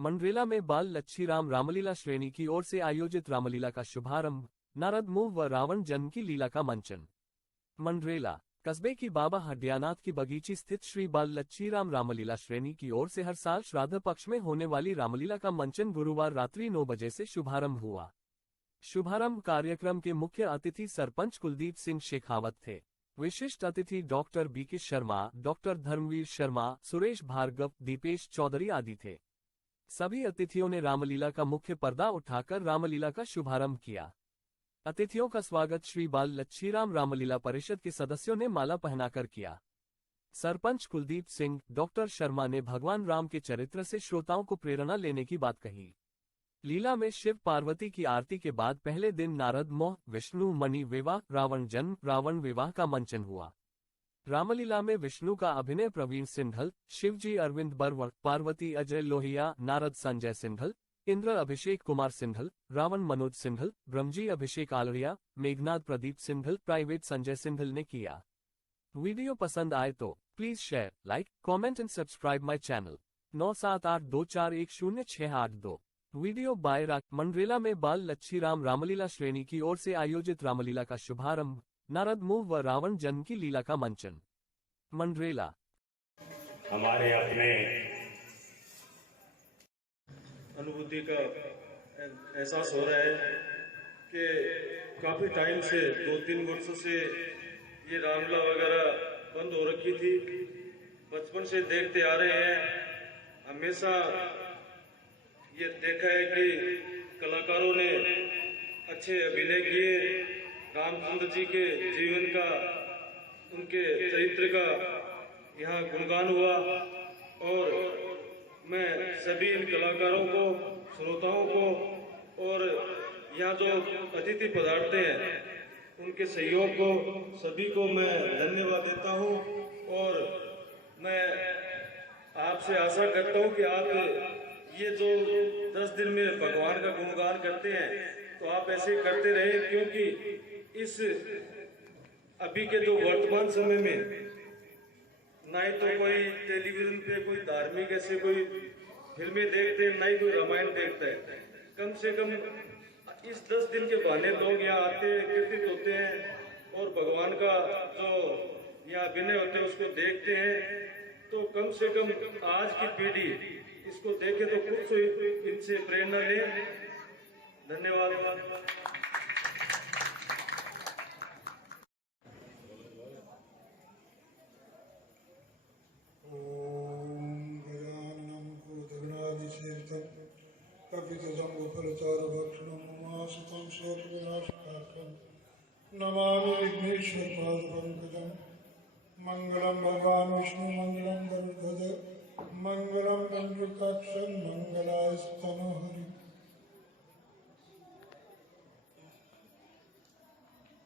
मंडरेला में बाल लच्छीराम रामलीला श्रेणी की ओर से आयोजित रामलीला का शुभारंभ, नारद मुंह व रावण जन्म की लीला का मंचन। मंडरेला कस्बे की बाबा हड्डियानाथ की बगीची स्थित श्री बाल लच्छीराम रामलीला श्रेणी की ओर से हर साल श्राद्ध पक्ष में होने वाली रामलीला का मंचन गुरुवार रात्रि 9 बजे से शुभारंभ हुआ। शुभारंभ कार्यक्रम के मुख्य अतिथि सरपंच कुलदीप सिंह शेखावत थे। विशिष्ट अतिथि doctor BK Sharma, doctor Dharmveer Sharma, Suresh Bhargava, Dipesh Chaudhary आदि थे। सभी अतिथियों ने रामलीला का मुख्य पर्दा उठाकर रामलीला का शुभारंभ किया। अतिथियों का स्वागत श्री बाल लच्छीराम रामलीला परिषद के सदस्यों ने माला पहनाकर किया। सरपंच कुलदीप सिंह, डॉक्टर शर्मा ने भगवान राम के चरित्र से श्रोताओं को प्रेरणा लेने की बात कही। लीला में शिव पार्वती की आरती के बाद पहले दिन नारद मोह, विष्णु मणि विवाह, रावण जन्म, रावण विवाह का मंचन हुआ। रामलीला में विष्णु का अभिनय प्रवीण सिंघल, शिवजी अरविंद बरवड़, पार्वती अजय लोहिया, नारद संजय सिंघल, इंद्र अभिषेक कुमार सिंघल, रावण मनोज सिंघल, ब्रह्मजी अभिषेक आलरिया, मेघनाथ प्रदीप सिंघल, प्राइवेट संजय सिंघल ने किया। वीडियो पसंद आए तो please share, like, comment and subscribe my channel 9782410682। Video by राक। मंडरेला में बाल लच्छीराम रामलीला श्रेणी की ओर से आयोजित रामलीला का शुभारंभ, नारद मुंह व रावण जन्म की लीला का मंचन। मंडरेला हमारे अपने अनुभूति का एहसास हो रहा है कि काफी टाइम से 2-3 वर्षों से ये रामलीला वगैरह बंद हो रखी थी। बचपन से देखते आ रहे हैं, हमेशा ये देखा है कि कलाकारों ने अच्छे अभिनय किए। रामचंद्र जी के जीवन का, उनके चरित्र का यहाँ गुणगान हुआ और मैं सभी इन कलाकारों को, श्रोताओं को और यहाँ जो अतिथि पधारते हैं उनके सहयोग को, सभी को मैं धन्यवाद देता हूँ। और मैं आपसे आशा करता हूँ कि आप ये जो 10 दिन में भगवान का गुणगान करते हैं तो आप ऐसे करते रहे, क्योंकि इस अभी के जो वर्तमान समय में ना ही तो कोई टेलीविजन पे कोई धार्मिक ऐसे कोई फिल्में देखते हैं, ना ही कोई रामायण देखता है। कम से कम इस 10 दिन के बहाने लोग यहाँ आते हैं, कीर्तित होते हैं और भगवान का जो यहाँ अभिनय होते हैं उसको देखते हैं। तो कम से कम आज की पीढ़ी इसको देखे तो खुद से इनसे प्रेरणा ले। धन्यवाद। नमामि विघ्नेश्वर पादपंकजं। मंगलम भगवान विष्णु मंगलम गरुड़ध्वज मंगलम पंडिताक्षं मंगलास्तनोहरि।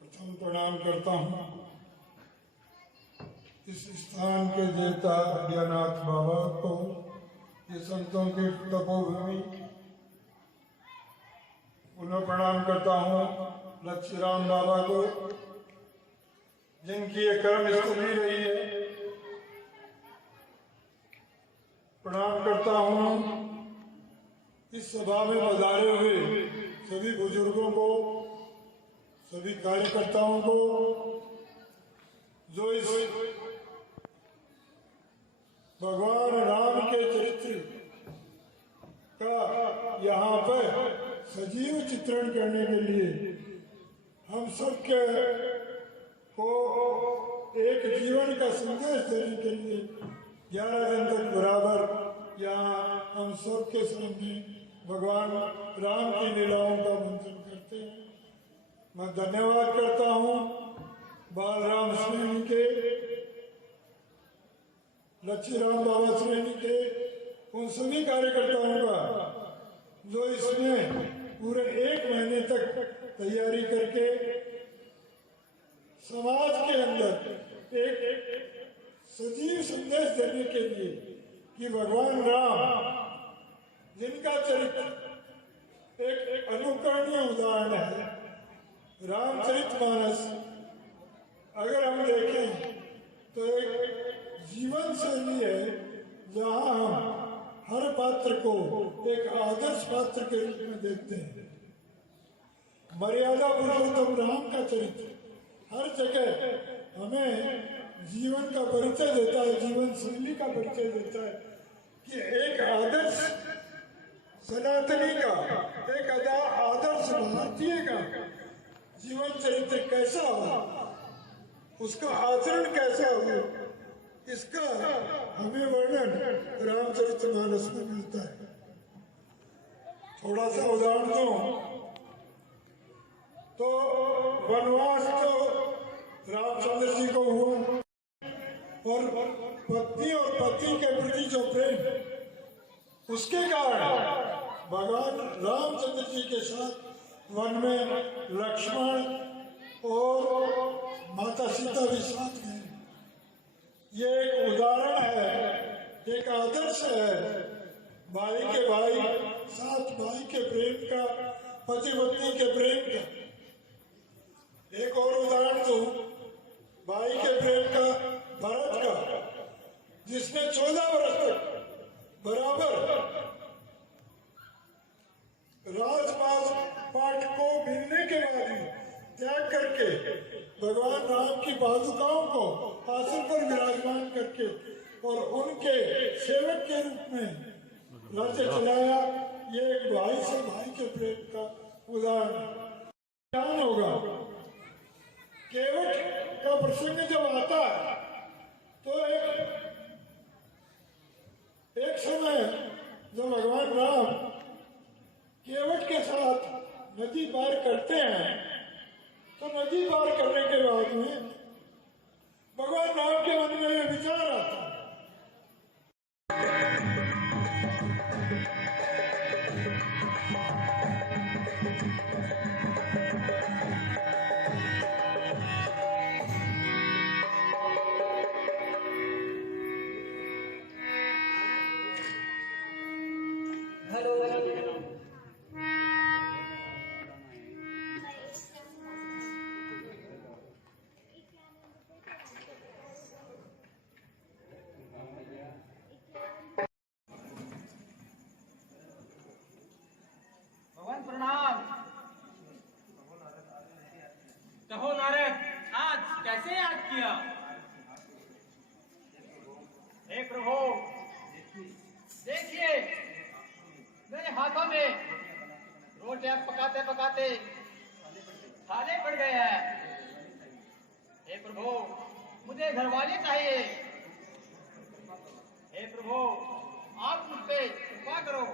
प्रथम प्रणाम करता हूँ इस स्थान के देवता हड्डियानाथ बाबा को, ये संतों के तपोभूमि। उन्हें प्रणाम करता हूँ लच्छीराम बाबा को, जिनकी ये कर्म स्थली रही है। प्रणाम करता हूँ इस सभा में पधारे हुए सभी बुजुर्गों को, सभी कार्यकर्ताओं को, जो इस भगवान राम के चरित्र का यहाँ पर सजीव चित्रण करने के लिए हम सबके को एक जीवन का संदेश देने के लिए 11 दिन तक बराबर यहाँ हम सबके सामने भगवान राम की लीलाओं का मंचन करते हैं। मैं धन्यवाद करता हूँ बालराम श्रेणी के, लच्छीराम बाबा श्रेणी के उन सभी कार्यकर्ताओं का जो इसमें पूरे 1 महीने तक तैयारी करके समाज के अंदर एक सजीव संदेश देने के लिए कि भगवान राम, जिनका चरित्र एक अनुकरणीय उदाहरण है, रामचरितमानस अगर हम देखें तो एक जीवन शैली है जहाँ हम हर पात्र को एक आदर्श पात्र के रूप में देखते हैं। मर्यादा पुरुषोत्तम राम का चरित्र हर जगह हमें जीवन का परिचय देता है, जीवन शैली का परिचय देता है कि एक आदर्श सनातनी का, एक आदर्श भारतीय का जीवन चरित्र कैसा हो, उसका आचरण कैसा हो, इसका हमें वर्णन रामचरितमानस में मिलता है। थोड़ा सा उदाहरण दूं तो वनवास तो रामचंद्र जी को हुआ और पत्नी और पति के प्रति जो प्रेम, उसके कारण भगवान रामचंद्र जी के साथ वन में लक्ष्मण और माता सीता भी साथ गए। ये एक उदाहरण है, एक आदर्श है भाई के भाई साथ भाई के प्रेम का, पति पत्नी के प्रेम का। एक और उदाहरण तो भाई के प्रेम का भरत का, जिसने 14 वर्ष तक बराबर राजपाट को मिलने के बाद भी त्याग करके भगवान राम की पादुकाओं को आसन पर विराजमान करके और उनके सेवक के रूप में राज्य चलाया। ये एक भाई से भाई के प्रेम का उदाहरण ध्यान होगा। केवट का प्रसंग जब आता है तो एक समय जब भगवान राम केवट के साथ नदी पार करते हैं तो नदी पार करने के बाद में भगवान राम के मन में विचार आता है। कहो नारद, आज कैसे याद किया? हे प्रभु, देखिए मेरे हाथों में रोटियां पकाते पकाते छाले पड़ गए हैं। हे प्रभु, मुझे घरवाले चाहिए। हे प्रभु, आप मुझ पे कृपा करो।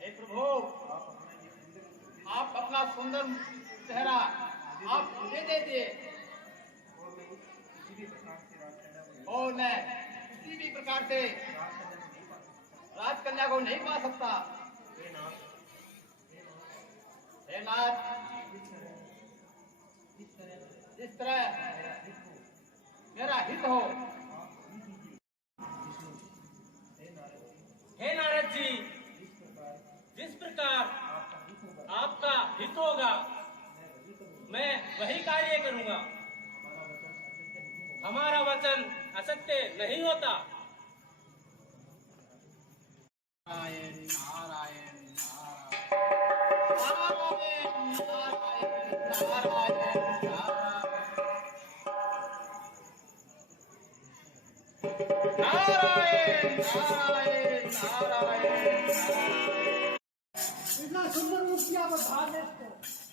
हे प्रभु, आप अपना सुंदर चेहरा आप मुझे दे दिए और मैं किसी भी प्रकार से राजकन्या को नहीं पा सकता। हे नाथ, जिस तरह मेरा हित हो। हे नारद जी, जिस प्रकार आपका हित होगा मैं वही कार्य करूंगा। हमारा वचन असत्य नहीं होता। नारायण नारायण नारायण नारायण नारायण नारायण। इतना सुंदर रूप किया बधान है इसको।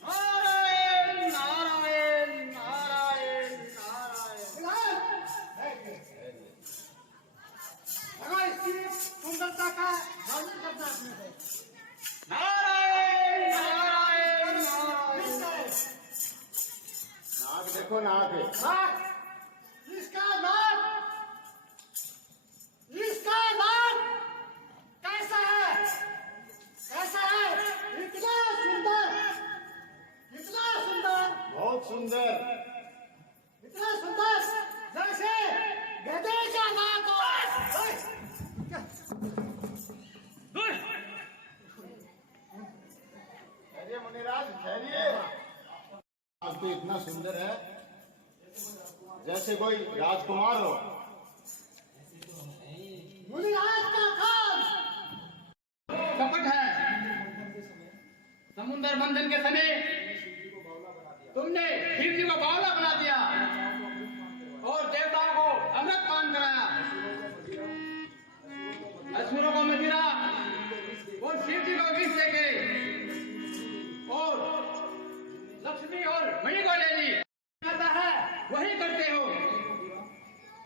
नारायण नारायण नारायण नारायण। अगर इसकी सुंदरता का वर्णन करना आपने नारायण नारायण नारायण। नाक देखो, नाक इसका नाक कैसा है? कैसा है? इतना सुंदर, इतना सुंदर, बहुत सुंदर, इतना सुंदर जैसे गधे का नाक हो। अरे मुनिराज ठहरिए। आज तो इतना सुंदर है जैसे कोई राजकुमार हो। मुनिराज का काम कपट है। समुद्र मंथन के समय तुमने शिव जी को बावला बना दिया और देवताओं को अमृत पान कराया। असुरों को मदिरा और शिव जी को विष देके और लक्ष्मी और मणि को ले ली। आता है वही करते हो,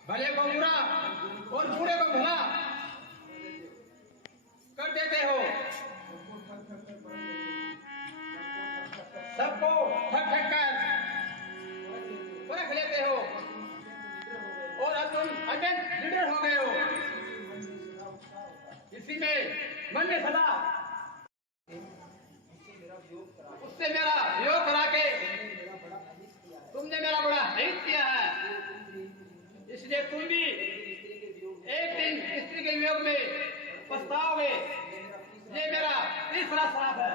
भले को बुरा और बुरे को भला कर देते हो। सबको ठग ठग कर परख लेते हो और अब तुम अत्यंत निडर हो गए हो। इसी में मन में सदा उससे मेरा वियोग करा के तुमने मेरा बड़ा हित किया है। इसलिए तुम भी एक दिन स्त्री के वियोग में पछताओगे। ये मेरा तीसरा श्राप है।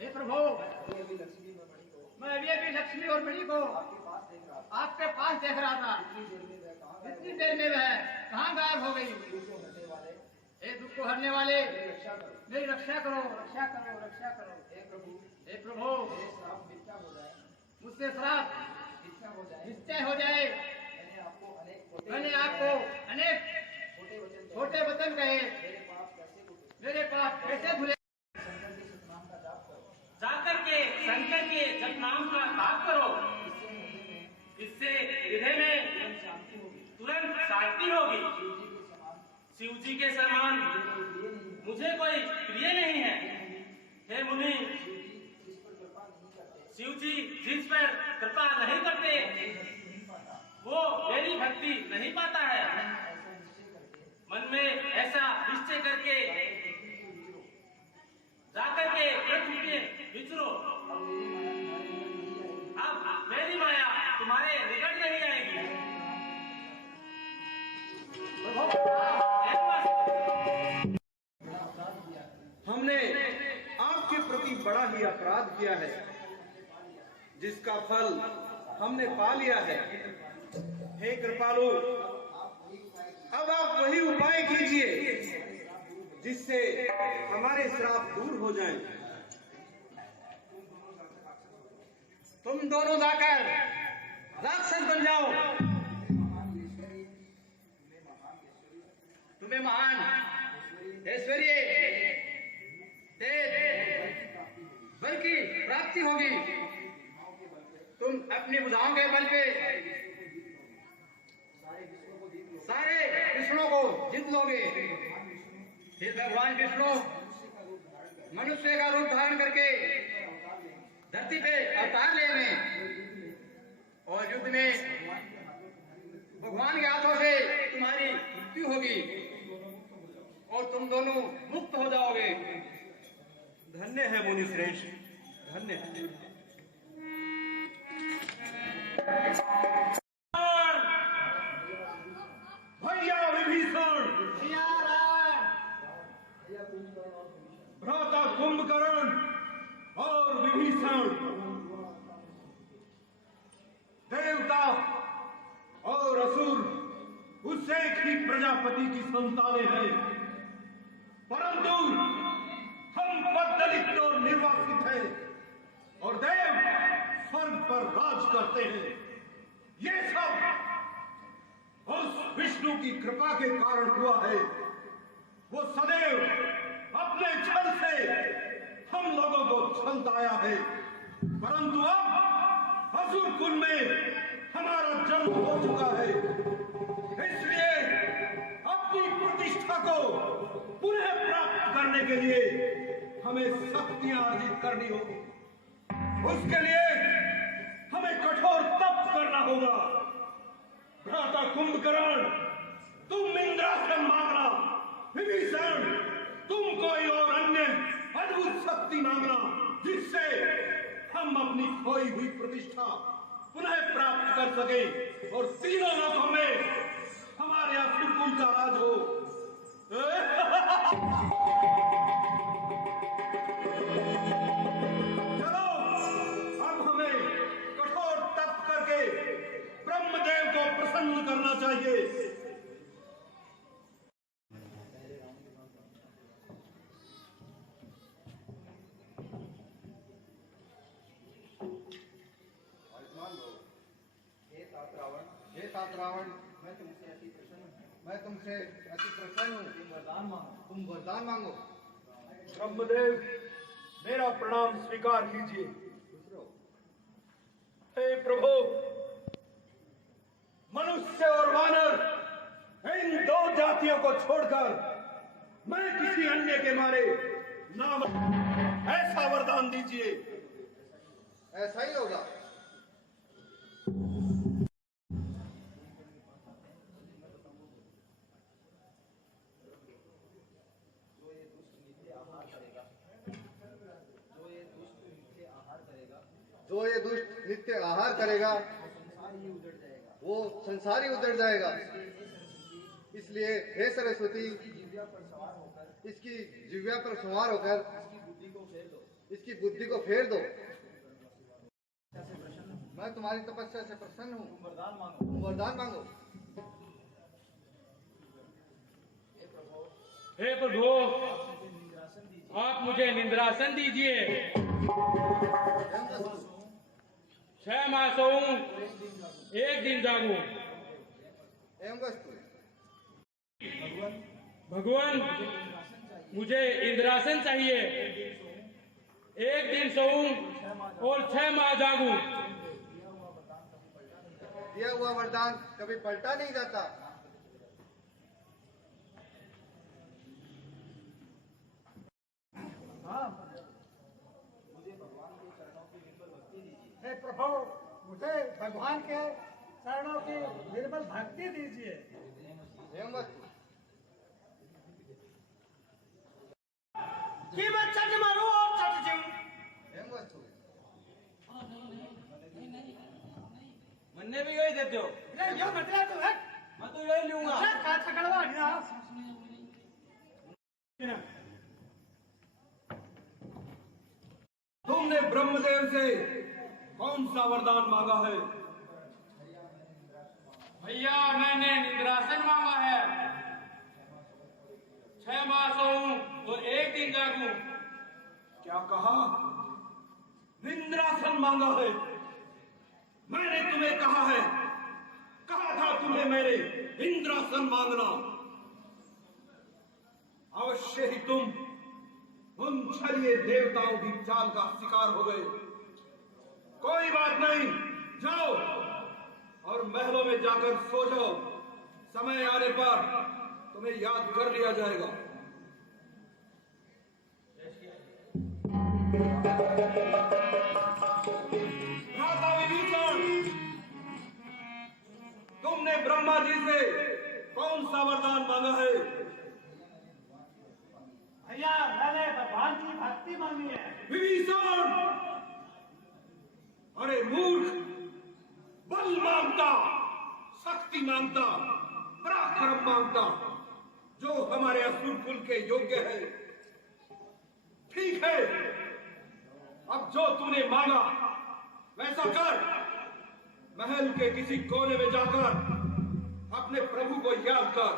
हे प्रभु, मैं अभी लक्ष्मी और मणि को आपके पास देख रहा था। इतनी देर में वह कहाँ गायब हो गई? हे दुख को हरने वाले, मेरी रक्षा करो, रक्षा करो, रक्षा करो। हे प्रभु, मुझसे श्राप निश्चय हो जाए। मैंने आपको अनेक छोटे वचन कहे, मेरे पाप कैसे भूले? जाकर के शंकर के जप नाम का ताप करो, इससे हृदय में तुरंत शांति होगी। शिव जी के समान मुझे कोई प्रिय नहीं है। हे मुनि, शिव जी जिस पर कृपा नहीं करते वो मेरी भक्ति नहीं पाता है। मन में ऐसा निश्चय करके जाकर के पृथ्वी पे विचरो। अब मेरी माया तुम्हारे निकट नहीं आएगी। हमने आपके प्रति बड़ा ही अपराध किया है, जिसका फल हमने पा लिया है। हे कृपालु, अब आप वही उपाय कीजिए जिससे हमारे श्राप दूर हो जाएं। तुम दोनों जाकर राक्षस बन जाओ। तुम्हें महान ऐश्वर्य तेज बल की प्राप्ति होगी। तुम अपनी भुजाओं के बल पे सारे विष्णु को जीत लोगे। फिर भगवान विष्णु मनुष्य का रूप धारण करके धरती पे अवतार लेंगे और युद्ध में भगवान के हाथों से तुम्हारी मृत्यु होगी और तुम दोनों मुक्त हो जाओगे। धन्य है मुनि श्रेष्ठ, धन्य है। भैया विभीषण, भ्राता कुंभकर्ण और विभीषण, देवता और असुर उस एक ही प्रजापति की संतानें हैं, परंतु हम बदलित और निर्वासित हैं और देव स्वर्ग पर राज करते हैं। ये सब उस विष्णु की कृपा के कारण हुआ है। वो सदैव अपने छल से हम लोगों को छलताया है, परंतु अब असुर कुल में हमारा जन्म हो चुका है। इसलिए अपनी प्रतिष्ठा को पुनः प्राप्त करने के लिए हमें शक्तियां अर्जित करनी होगी। उसके लिए हमें कठोर तप करना होगा। भ्राता कुंभकर्ण, तुम इंद्रासन मांगना। विभीषण, तुम कोई और अन्य अद्भुत शक्ति मांगना, जिससे हम अपनी खोई हुई प्रतिष्ठा पुनः प्राप्त कर सके और तीनों लोकों में हमारे असुर कुल का राज हो। चलो, अब हमें कठोर तप करके ब्रह्म हे तात रावण, मैं तुमसे अति प्रसन्न हूँ। तुम वरदान मांगो। ब्रह्मदेव, मेरा प्रणाम स्वीकार कीजिए। हे प्रभु, मनुष्य और वानर इन दो जातियों को छोड़कर मैं किसी अन्य के मारे ना मरूं। ऐसा वरदान दीजिए। ऐसा ही होगा। जो ये दुष्ट नित्य आहार करेगा वो संसार ही उजड़ जाएगा। इसलिए हे सरस्वती, इसकी जिह्वा पर सवार होकर इसकी बुद्धि को फेर दो। मैं तुम्हारी तपस्या से प्रसन्न हूँ। तुम वरदान मांगो। हे प्रभु, आप मुझे निंद्रासन दीजिए। 6 मास सोऊं, 1 दिन जागूं। भगवान, मुझे इंद्रासन चाहिए। 1 दिन सोऊं और 6 माह जागूं। दिया हुआ वरदान कभी पलटा नहीं जाता। हे प्रभु, मुझे भगवान के चरणों की निर्मल भक्ति दीजिए। कि मैं चट मारूं और चट जीऊं। मन्ने भी यही देते हो? यो मतलब तो है। मैं तो यही लूंगा। तुमने ब्रह्मदेव से कौन सा वरदान मांगा है? भैया, मैंने निंद्रासन मांगा है। 6 माह सोऊं और 1 दिन जागूं। क्या कहा? निंद्रासन मांगा है? मैंने तुम्हें कहा था तुम्हें मेरे इंद्रासन मांगना। अवश्य ही तुम उन छलिए देवताओं की चाल का शिकार हो गए। कोई बात नहीं, जाओ और महलों में जाकर सो जाओ। समय आने पर तुम्हें याद कर लिया जाएगा। भ्राता विभीषण, तुमने ब्रह्मा जी से कौन सा वरदान मांगा है? भैया, मैंने भगवान की भक्ति मांगी है। विभीषण, अरे मूर्ख, बल मांगता, शक्ति मांगता, पराक्रम मांगता, जो हमारे असुर कुल के योग्य है। ठीक है, अब जो तूने मांगा वैसा कर। महल के किसी कोने में जाकर अपने प्रभु को याद कर।